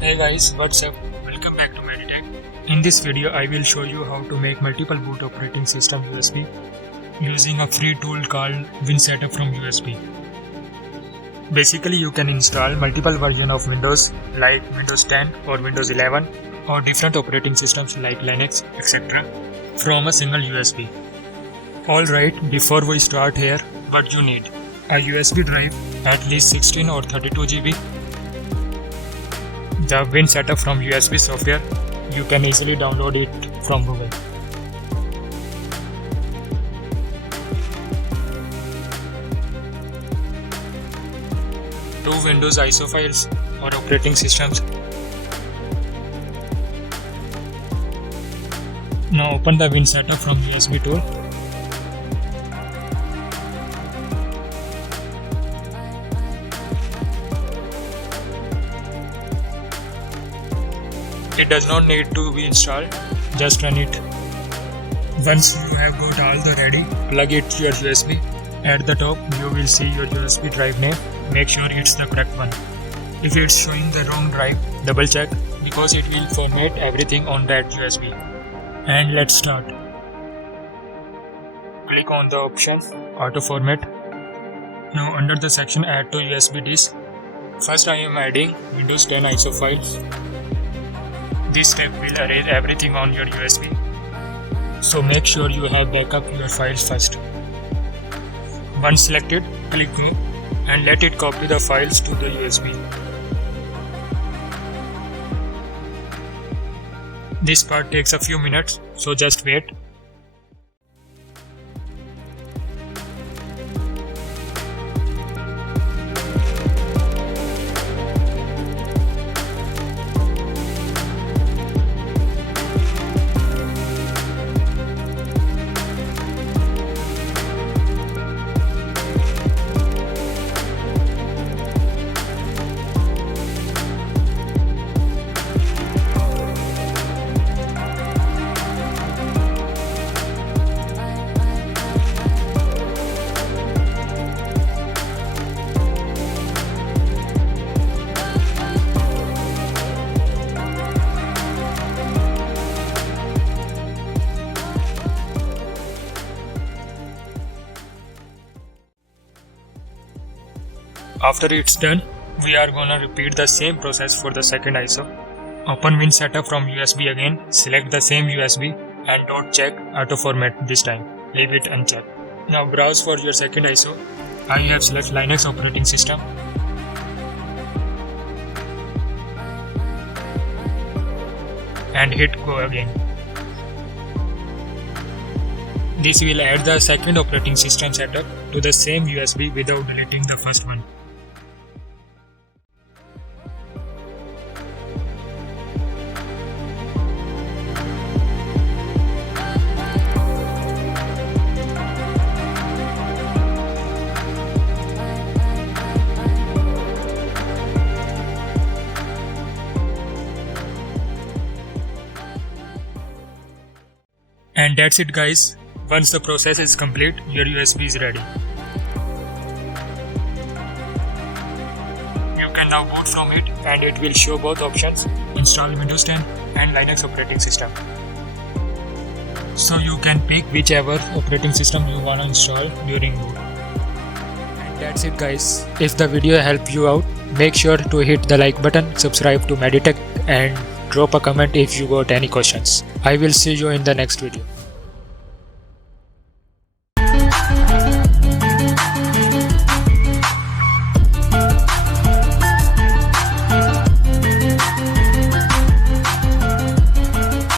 Hey guys, what's up? Welcome back to Maddy. In this video, I will show you how to make multiple boot operating system USB using a free tool called Winsetup from USB. Basically, you can install multiple versions of Windows like Windows 10 or Windows 11 or different operating systems like Linux, etc. from a single USB. Alright, before we start here, what you need? A USB drive, at least 16 or 32 GB. The Winsetup from USB software, you can easily download it from Google. Two Windows ISO files or operating systems. Now open the Winsetup from USB tool. It does not need to be installed, just run it. Once you have got all the ready, plug it to your USB. At the top, you will see your USB drive name. Make sure it's the correct one. If it's showing the wrong drive, double check because it will format everything on that USB. And let's start. Click on the option Auto Format. Now under the section Add to USB disk, first I am adding Windows 10 ISO files. This step will erase everything on your USB, so make sure you have backup your files first. Once selected, click Go and let it copy the files to the USB. This part takes a few minutes, so just wait. After it's done, we are gonna repeat the same process for the second ISO. Open Winsetup from USB again, select the same USB and don't check auto format this time, leave it unchecked. Now browse for your second ISO. I have select Linux operating system. And hit go again. This will add the second operating system setup to the same USB without deleting the first one. And that's it guys. Once the process is complete, your USB is ready. You can now boot from it and it will show both options, install Windows 10 and Linux operating system. So you can pick whichever operating system you wanna install during boot. And that's it guys. If the video helped you out, make sure to hit the like button, subscribe to Maddy and drop a comment if you got any questions. I will see you in the next video.